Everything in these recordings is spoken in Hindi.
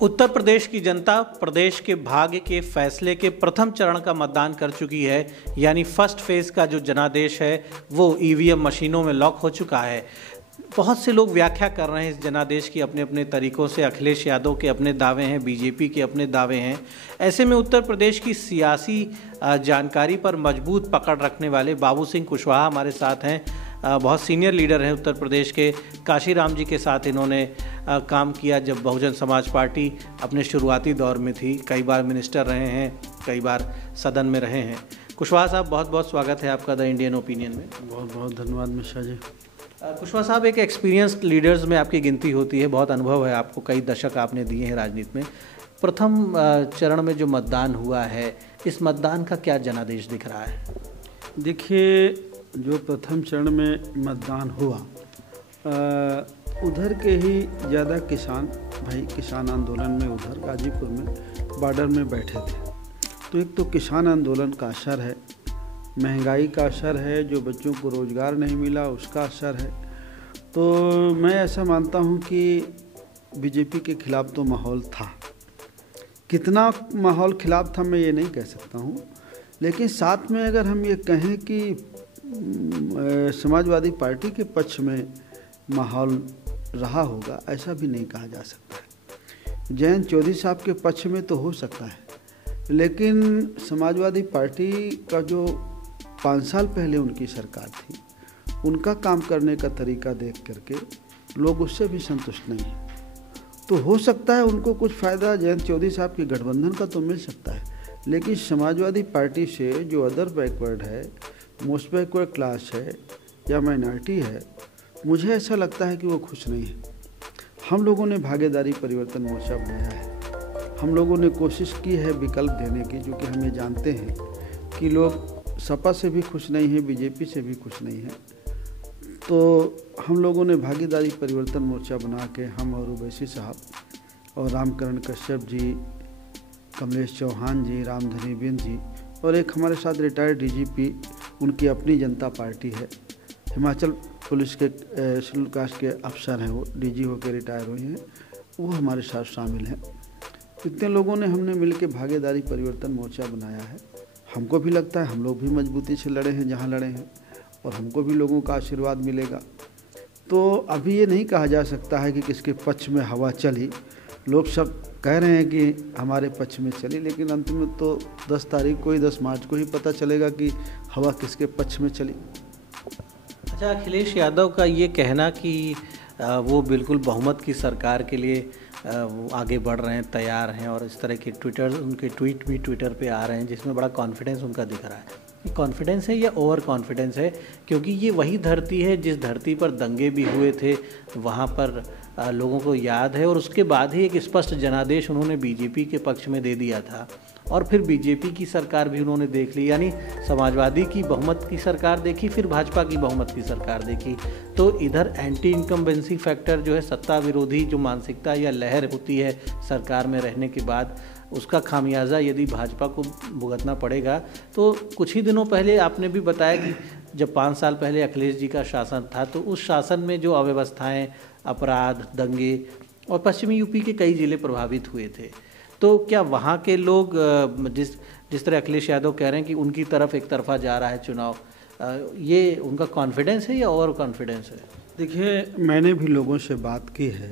उत्तर प्रदेश की जनता प्रदेश के भाग्य के फैसले के प्रथम चरण का मतदान कर चुकी है। यानी फर्स्ट फेज का जो जनादेश है वो ईवीएम मशीनों में लॉक हो चुका है। बहुत से लोग व्याख्या कर रहे हैं इस जनादेश की अपने अपने तरीक़ों से। अखिलेश यादव के अपने दावे हैं, बीजेपी के अपने दावे हैं। ऐसे में उत्तर प्रदेश की सियासी जानकारी पर मजबूत पकड़ रखने वाले बाबू सिंह कुशवाहा हमारे साथ हैं। बहुत सीनियर लीडर हैं उत्तर प्रदेश के। काशीराम जी के साथ इन्होंने काम किया जब बहुजन समाज पार्टी अपने शुरुआती दौर में थी। कई बार मिनिस्टर रहे हैं, कई बार सदन में रहे हैं। कुशवाहा साहब, बहुत बहुत स्वागत है आपका द इंडियन ओपिनियन में। बहुत बहुत धन्यवाद मिश्रा जी। कुशवाहा साहब, एक एक्सपीरियंस्ड लीडर्स में आपकी गिनती होती है, बहुत अनुभव है आपको, कई दशक आपने दिए हैं राजनीति में। प्रथम चरण में जो मतदान हुआ है, इस मतदान का क्या जनादेश दिख रहा है? देखिए, जो प्रथम चरण में मतदान हुआ उधर के ही ज़्यादा किसान भाई किसान आंदोलन में उधर गाजीपुर में बॉर्डर में बैठे थे। तो एक तो किसान आंदोलन का असर है, महंगाई का असर है, जो बच्चों को रोज़गार नहीं मिला उसका असर है। तो मैं ऐसा मानता हूँ कि बीजेपी के खिलाफ़ तो माहौल था। कितना माहौल खिलाफ था मैं ये नहीं कह सकता हूँ, लेकिन साथ में अगर हम ये कहें कि समाजवादी पार्टी के पक्ष में माहौल रहा होगा, ऐसा भी नहीं कहा जा सकता है। जयंत चौधरी साहब के पक्ष में तो हो सकता है, लेकिन समाजवादी पार्टी का जो 5 साल पहले उनकी सरकार थी, उनका काम करने का तरीका देख करके लोग उससे भी संतुष्ट नहीं हैं। तो हो सकता है उनको कुछ फ़ायदा जयंत चौधरी साहब के गठबंधन का तो मिल सकता है, लेकिन समाजवादी पार्टी से जो अदर बैकवर्ड है, मोस्ट बैकवर्ड क्लास है या माइनॉरिटी है, मुझे ऐसा लगता है कि वो खुश नहीं है। हम लोगों ने भागीदारी परिवर्तन मोर्चा बनाया है। हम लोगों ने कोशिश की है विकल्प देने की, जो कि हम ये जानते हैं कि लोग सपा से भी खुश नहीं हैं, बीजेपी से भी खुश नहीं हैं। तो हम लोगों ने भागीदारी परिवर्तन मोर्चा बना के, हम और ओवैसी साहब और रामकरण कश्यप जी, कमलेश चौहान जी, रामधनी बिंद जी और एक हमारे साथ रिटायर्ड डीजीपी, उनकी अपनी जनता पार्टी है, हिमाचल पुलिस के शेड्यूल कास्ट के अफसर हैं, वो डीजी होकर रिटायर हुए हैं, वो हमारे साथ शामिल हैं। इतने लोगों ने हमने मिलकर भागीदारी परिवर्तन मोर्चा बनाया है। हमको भी लगता है हम लोग भी मजबूती से लड़े हैं जहाँ लड़े हैं, और हमको भी लोगों का आशीर्वाद मिलेगा। तो अभी ये नहीं कहा जा सकता है कि किसके पक्ष में हवा चली। लोग सब कह रहे हैं कि हमारे पक्ष में चली, लेकिन अंत में तो 10 तारीख को ही, 10 मार्च को ही पता चलेगा कि हवा किसके पक्ष में चली। अच्छा, अखिलेश यादव का ये कहना कि वो बिल्कुल बहुमत की सरकार के लिए वो आगे बढ़ रहे हैं, तैयार हैं, और इस तरह के उनके ट्वीट भी ट्विटर पे आ रहे हैं जिसमें बड़ा कॉन्फिडेंस उनका दिख रहा है। ये कॉन्फिडेंस है या ओवर कॉन्फिडेंस है? क्योंकि ये वही धरती है जिस धरती पर दंगे भी हुए थे, वहाँ पर लोगों को याद है, और उसके बाद ही एक स्पष्ट जनादेश उन्होंने बीजेपी के पक्ष में दे दिया था, और फिर बीजेपी की सरकार भी उन्होंने देख ली। यानी समाजवादी की बहुमत की सरकार देखी, फिर भाजपा की बहुमत की सरकार देखी। तो इधर एंटी इनकम्बेंसी फैक्टर जो है, सत्ता विरोधी जो मानसिकता या लहर होती है सरकार में रहने के बाद, उसका खामियाजा यदि भाजपा को भुगतना पड़ेगा। तो कुछ ही दिनों पहले आपने भी बताया कि जब 5 साल पहले अखिलेश जी का शासन था, तो उस शासन में जो अव्यवस्थाएं, अपराध, दंगे और पश्चिमी यूपी के कई ज़िले प्रभावित हुए थे। तो क्या वहाँ के लोग जिस तरह अखिलेश यादव कह रहे हैं कि उनकी तरफ एक तरफा जा रहा है चुनाव, ये उनका कॉन्फिडेंस है या ओवर कॉन्फिडेंस है? देखिए, मैंने भी लोगों से बात की है,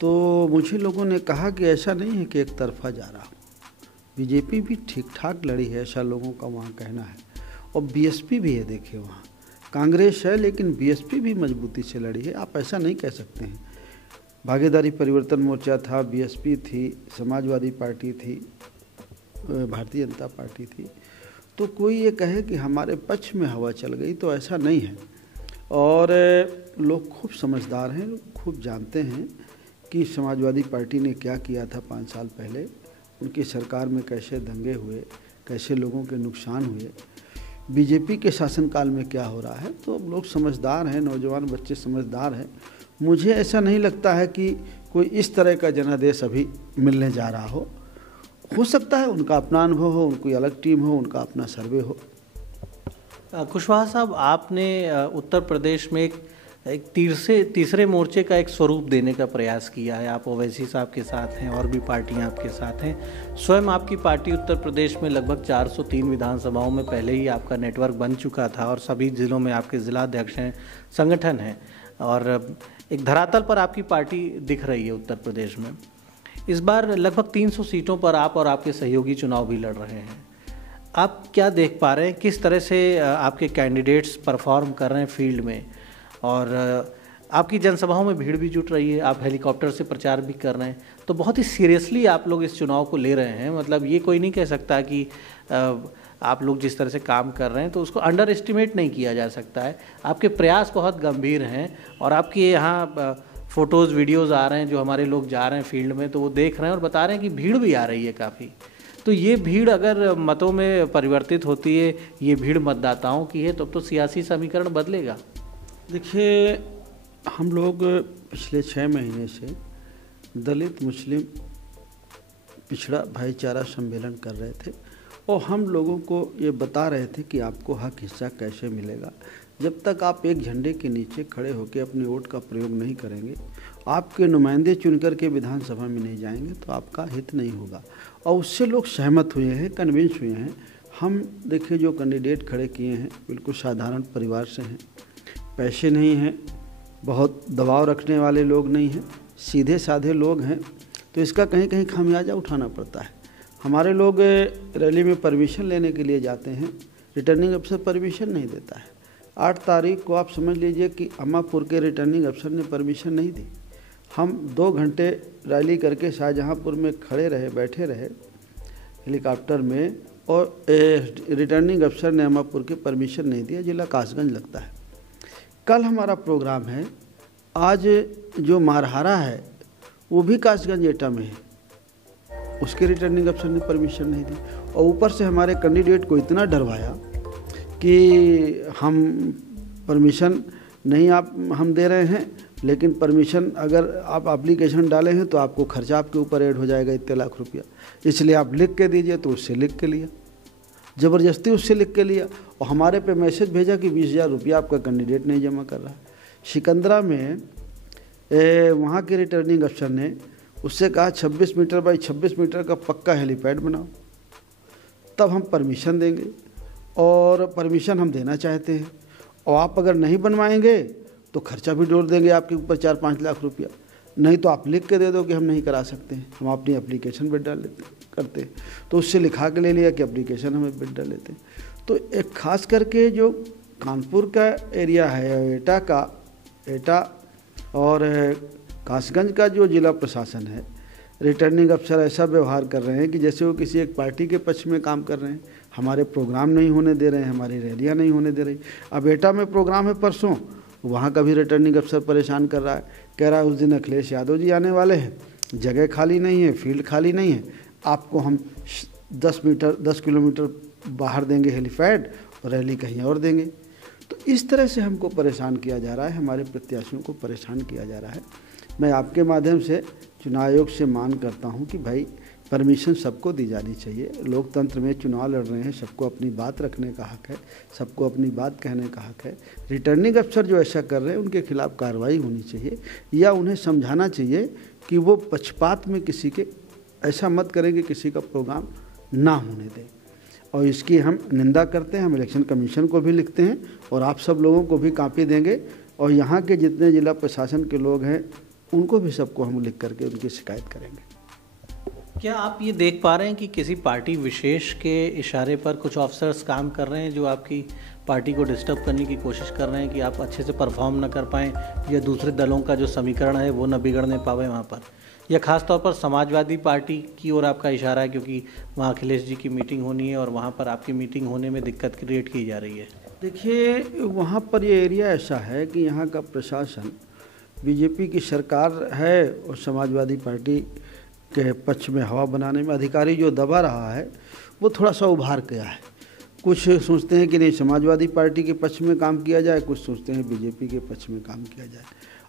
तो मुझे लोगों ने कहा कि ऐसा नहीं है कि एक तरफा जा रहा हो। बीजेपी भी ठीक ठाक लड़ी है, ऐसा लोगों का वहाँ कहना है। और बीएसपी भी है, देखिए वहाँ कांग्रेस है, लेकिन बीएसपी भी मजबूती से लड़ी है। आप ऐसा नहीं कह सकते हैं। भागीदारी परिवर्तन मोर्चा था, बीएसपी थी, समाजवादी पार्टी थी, भारतीय जनता पार्टी थी। तो कोई ये कहे कि हमारे पक्ष में हवा चल गई, तो ऐसा नहीं है। और लोग खूब समझदार हैं, खूब जानते हैं कि समाजवादी पार्टी ने क्या किया था 5 साल पहले। उनकी सरकार में कैसे दंगे हुए, कैसे लोगों के नुकसान हुए, बीजेपी के शासनकाल में क्या हो रहा है। तो लोग समझदार हैं, नौजवान बच्चे समझदार हैं। मुझे ऐसा नहीं लगता है कि कोई इस तरह का जनादेश अभी मिलने जा रहा हो सकता है उनका अपना अनुभव हो, उनकी अलग टीम हो, उनका अपना सर्वे हो। कुशवाहा साहब, आपने उत्तर प्रदेश में एक एक तीसरे मोर्चे का एक स्वरूप देने का प्रयास किया है। आप ओवैसी साहब के साथ हैं और भी पार्टियां आपके साथ हैं। स्वयं आपकी पार्टी उत्तर प्रदेश में लगभग 403 विधानसभाओं में पहले ही आपका नेटवर्क बन चुका था और सभी ज़िलों में आपके ज़िलाध्यक्ष हैं, संगठन हैं और एक धरातल पर आपकी पार्टी दिख रही है उत्तर प्रदेश में। इस बार लगभग 300 सीटों पर आप और आपके सहयोगी चुनाव भी लड़ रहे हैं। आप क्या देख पा रहे हैं, किस तरह से आपके कैंडिडेट्स परफॉर्म कर रहे हैं फील्ड में, और आपकी जनसभाओं में भीड़ भी जुट रही है, आप हेलीकॉप्टर से प्रचार भी कर रहे हैं, तो बहुत ही सीरियसली आप लोग इस चुनाव को ले रहे हैं। मतलब ये कोई नहीं कह सकता कि आप लोग जिस तरह से काम कर रहे हैं तो उसको अंडर एस्टिमेट नहीं किया जा सकता है। आपके प्रयास बहुत गंभीर हैं और आपके यहाँ फ़ोटोज़ वीडियोज़ आ रहे हैं, जो हमारे लोग जा रहे हैं फील्ड में तो वो देख रहे हैं और बता रहे हैं कि भीड़ भी आ रही है काफ़ी। तो ये भीड़ अगर मतों में परिवर्तित होती है, ये भीड़ मतदाताओं की है, तब तो सियासी समीकरण बदलेगा। देखिए, हम लोग पिछले 6 महीने से दलित मुस्लिम पिछड़ा भाईचारा सम्मेलन कर रहे थे और हम लोगों को ये बता रहे थे कि आपको हक हिस्सा कैसे मिलेगा। जब तक आप एक झंडे के नीचे खड़े होकर अपने वोट का प्रयोग नहीं करेंगे, आपके नुमाइंदे चुनकर के विधानसभा में नहीं जाएंगे तो आपका हित नहीं होगा। और उससे लोग सहमत हुए हैं, कन्विंस हुए हैं। हम देखिए, जो कैंडिडेट खड़े किए हैं बिल्कुल साधारण परिवार से हैं, पैसे नहीं हैं, बहुत दबाव रखने वाले लोग नहीं हैं, सीधे साधे लोग हैं। तो इसका कहीं कहीं खामियाजा उठाना पड़ता है। हमारे लोग रैली में परमिशन लेने के लिए जाते हैं, रिटर्निंग अफसर परमिशन नहीं देता है। 8 तारीख को आप समझ लीजिए कि अम्मापुर के रिटर्निंग अफसर ने परमिशन नहीं दी। हम 2 घंटे रैली करके शाहजहांपुर में खड़े रहे, बैठे रहे हेलीकॉप्टर में, और रिटर्निंग अफसर ने अम्मापुर के परमिशन नहीं दिया। जिला कासगंज लगता है। कल हमारा प्रोग्राम है। आज जो मारहारा है वो भी कासगंज एटा में है, उसके रिटर्निंग अफसर ने परमिशन नहीं दी। और ऊपर से हमारे कैंडिडेट को इतना डरवाया कि हम परमिशन नहीं हम दे रहे हैं, लेकिन परमिशन अगर आप एप्लीकेशन डाले हैं तो आपको खर्चा आपके ऊपर ऐड हो जाएगा इतने लाख रुपया, इसलिए आप लिख के दीजिए। तो उससे लिख के लिया, ज़बरदस्ती उससे लिख के लिया और हमारे पे मैसेज भेजा कि 20,000 रुपया आपका कैंडिडेट नहीं जमा कर रहा है। सिकंदरा में वहाँ के रिटर्निंग अफसर ने उससे कहा 26 मीटर बाई 26 मीटर का पक्का हेलीपैड बनाओ, तब हम परमिशन देंगे। और परमिशन हम देना चाहते हैं, और आप अगर नहीं बनवाएंगे तो खर्चा भी जोड़ देंगे आपके ऊपर 4-5 लाख रुपया। नहीं तो आप लिख के दे दो कि हम नहीं करा सकते हैं, हम अपनी एप्लीकेशन पर डाल करते। तो उससे लिखा के ले लिया कि एप्लीकेशन हम पर डाल लेते। तो एक खास करके जो कानपुर का एरिया है, एटा और कासगंज का जो जिला प्रशासन है, रिटर्निंग अफसर ऐसा व्यवहार कर रहे हैं कि जैसे वो किसी एक पार्टी के पक्ष में काम कर रहे हैं। हमारे प्रोग्राम नहीं होने दे रहे हैं, हमारी रैलियाँ नहीं होने दे रही। अब एटा में प्रोग्राम है परसों, वहाँ का भी रिटर्निंग अफसर परेशान कर रहा है, कह रहा है उस दिन अखिलेश यादव जी आने वाले हैं, जगह खाली नहीं है, फील्ड खाली नहीं है, आपको हम 10 किलोमीटर बाहर देंगे हेलीपैड और रैली कहीं और देंगे। तो इस तरह से हमको परेशान किया जा रहा है, हमारे प्रत्याशियों को परेशान किया जा रहा है। मैं आपके माध्यम से चुनाव आयोग से मांग करता हूं कि भाई परमिशन सबको दी जानी चाहिए। लोकतंत्र में चुनाव लड़ रहे हैं, सबको अपनी बात रखने का हक है, सबको अपनी बात कहने का हक है। रिटर्निंग अफसर जो ऐसा कर रहे हैं उनके खिलाफ कार्रवाई होनी चाहिए, या उन्हें समझाना चाहिए कि वो पक्षपात में किसी के ऐसा मत करें कि किसी का प्रोग्राम ना होने दें। और इसकी हम निंदा करते हैं, हम इलेक्शन कमीशन को भी लिखते हैं और आप सब लोगों को भी कॉपी देंगे, और यहाँ के जितने जिला प्रशासन के लोग हैं उनको भी सबको हम लिख करके उनकी शिकायत करेंगे। क्या आप ये देख पा रहे हैं कि किसी पार्टी विशेष के इशारे पर कुछ ऑफिसर्स काम कर रहे हैं जो आपकी पार्टी को डिस्टर्ब करने की कोशिश कर रहे हैं कि आप अच्छे से परफॉर्म ना कर पाएँ, या दूसरे दलों का जो समीकरण है वो न बिगड़ने पावे वहाँ पर, या ख़ास तौर पर समाजवादी पार्टी की ओर आपका इशारा है क्योंकि वहाँ अखिलेश जी की मीटिंग होनी है और वहाँ पर आपकी मीटिंग होने में दिक्कत क्रिएट की जा रही है? देखिए, वहाँ पर ये एरिया ऐसा है कि यहाँ का प्रशासन बीजेपी की सरकार है और समाजवादी पार्टी के पक्ष में हवा बनाने में अधिकारी जो दबा रहा है वो थोड़ा सा उभार गया है। कुछ सोचते हैं कि नहीं समाजवादी पार्टी के पक्ष में काम किया जाए, कुछ सोचते हैं बीजेपी के पक्ष में काम किया जाए।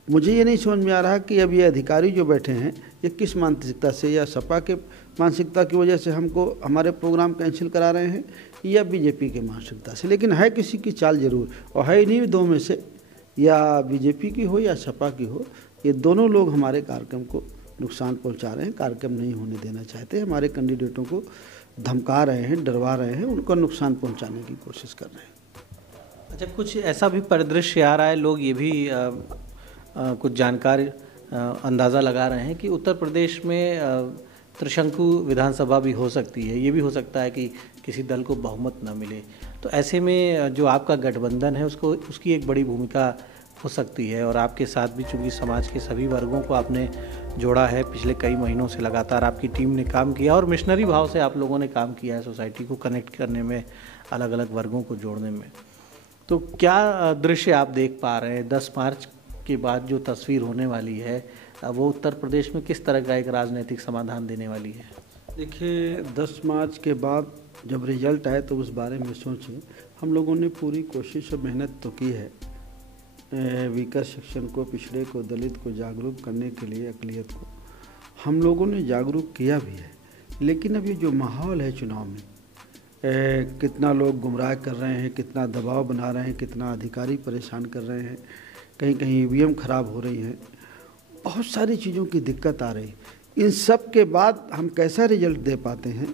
मुझे ये नहीं समझ में आ रहा कि अब ये अधिकारी जो बैठे हैं ये किस मानसिकता से, या सपा के मानसिकता की वजह से हमको हमारे प्रोग्राम कैंसिल करा रहे हैं, या बीजेपी के मानसिकता से। लेकिन है किसी की चाल जरूर, और है इन्हीं दो में से या बीजेपी की हो या सपा की हो, ये दोनों लोग हमारे कार्यक्रम को नुकसान पहुंचा रहे हैं, कार्यक्रम नहीं होने देना चाहते, हमारे कैंडिडेटों को धमका रहे हैं, डरवा रहे हैं, उनका नुकसान पहुंचाने की कोशिश कर रहे हैं। अच्छा, कुछ ऐसा भी परिदृश्य आ रहा है, लोग ये भी कुछ जानकार अंदाज़ा लगा रहे हैं कि उत्तर प्रदेश में त्रिशंकु विधानसभा भी हो सकती है, ये भी हो सकता है कि किसी दल को बहुमत न मिले। तो ऐसे में जो आपका गठबंधन है उसकी एक बड़ी भूमिका हो सकती है, और आपके साथ भी चूँकि समाज के सभी वर्गों को आपने जोड़ा है, पिछले कई महीनों से लगातार आपकी टीम ने काम किया और मिशनरी भाव से आप लोगों ने काम किया है सोसाइटी को कनेक्ट करने में, अलग अलग वर्गों को जोड़ने में। तो क्या दृश्य आप देख पा रहे हैं 10 मार्च के बाद जो तस्वीर होने वाली है, वो उत्तर प्रदेश में किस तरह का एक राजनीतिक समाधान देने वाली है? देखिए, 10 मार्च के बाद जब रिजल्ट आए तो उस बारे में सोचें। हम लोगों ने पूरी कोशिश और मेहनत तो की है वीकर सेक्शन को, पिछड़े को, दलित को जागरूक करने के लिए, अक़लियत को हम लोगों ने जागरूक किया भी है। लेकिन अब ये जो माहौल है चुनाव में, कितना लोग गुमराह कर रहे हैं, कितना दबाव बना रहे हैं, कितना अधिकारी परेशान कर रहे हैं, कहीं कहीं ईवीएम ख़राब हो रही हैं, बहुत सारी चीज़ों की दिक्कत आ रही। इन सब के बाद हम कैसा रिजल्ट दे पाते हैं,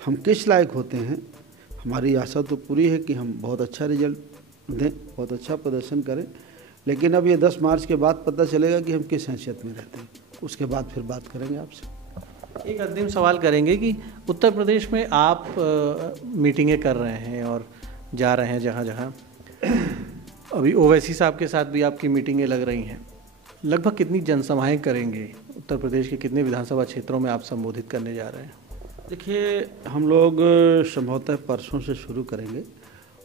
हम किस लायक होते हैं, हमारी आशा तो पूरी है कि हम बहुत अच्छा रिजल्ट दें, बहुत अच्छा प्रदर्शन करें। लेकिन अब ये 10 मार्च के बाद पता चलेगा कि हम किस हैसियत में रहते हैं, उसके बाद फिर बात करेंगे आपसे। एक अंतिम सवाल करेंगे कि उत्तर प्रदेश में आप मीटिंगें कर रहे हैं और जा रहे हैं जहाँ जहाँ, अभी ओवैसी साहब के साथ भी आपकी मीटिंगें लग रही हैं, लगभग कितनी जनसभाएं करेंगे? उत्तर प्रदेश के कितने विधानसभा क्षेत्रों में आप संबोधित करने जा रहे हैं? देखिए, हम लोग संभवतः परसों से शुरू करेंगे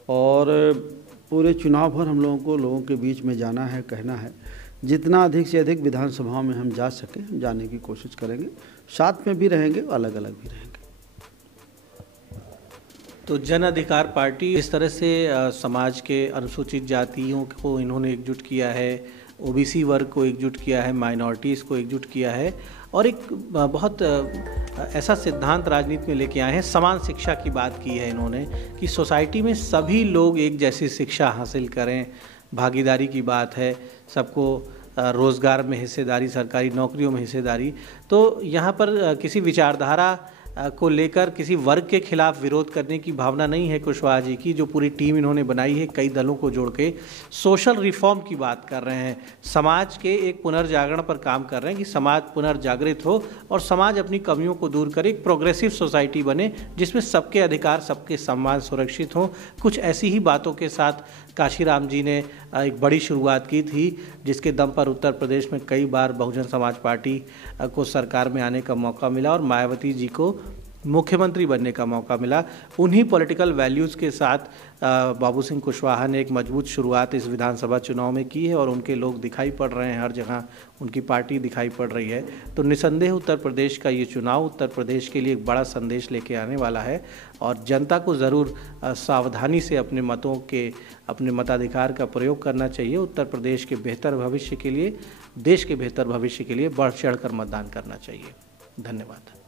और पूरे चुनाव भर हम लोगों को लोगों के बीच में जाना है, कहना है। जितना अधिक से अधिक विधानसभाओं में हम जा सकें, हम जाने की कोशिश करेंगे। साथ में भी रहेंगे, अलग अलग भी रहेंगे। तो जन अधिकार पार्टी इस तरह से समाज के अनुसूचित जातियों को इन्होंने एकजुट किया है, ओबीसी वर्ग को एकजुट किया है, माइनॉरिटीज़ को एकजुट किया है, और एक बहुत ऐसा सिद्धांत राजनीति में लेके आए हैं, समान शिक्षा की बात की है इन्होंने कि सोसाइटी में सभी लोग एक जैसी शिक्षा हासिल करें, भागीदारी की बात है, सबको रोज़गार में हिस्सेदारी, सरकारी नौकरियों में हिस्सेदारी। तो यहाँ पर किसी विचारधारा को लेकर किसी वर्ग के खिलाफ विरोध करने की भावना नहीं है कुशवाहा जी की। जो पूरी टीम इन्होंने बनाई है, कई दलों को जोड़ के सोशल रिफॉर्म की बात कर रहे हैं, समाज के एक पुनर्जागरण पर काम कर रहे हैं कि समाज पुनर्जागृत हो और समाज अपनी कमियों को दूर करे, एक प्रोग्रेसिव सोसाइटी बने जिसमें सबके अधिकार, सबके सम्मान सुरक्षित हों। कुछ ऐसी ही बातों के साथ काशीराम जी ने एक बड़ी शुरुआत की थी, जिसके दम पर उत्तर प्रदेश में कई बार बहुजन समाज पार्टी को सरकार में आने का मौका मिला और मायावती जी को मुख्यमंत्री बनने का मौका मिला। उन्हीं पॉलिटिकल वैल्यूज़ के साथ बाबू सिंह कुशवाहा ने एक मजबूत शुरुआत इस विधानसभा चुनाव में की है और उनके लोग दिखाई पड़ रहे हैं, हर जगह उनकी पार्टी दिखाई पड़ रही है। तो निसंदेह उत्तर प्रदेश का ये चुनाव उत्तर प्रदेश के लिए एक बड़ा संदेश लेके आने वाला है और जनता को ज़रूर सावधानी से अपने मतों के, अपने मताधिकार का प्रयोग करना चाहिए। उत्तर प्रदेश के बेहतर भविष्य के लिए, देश के बेहतर भविष्य के लिए बढ़ चढ़ कर मतदान करना चाहिए। धन्यवाद।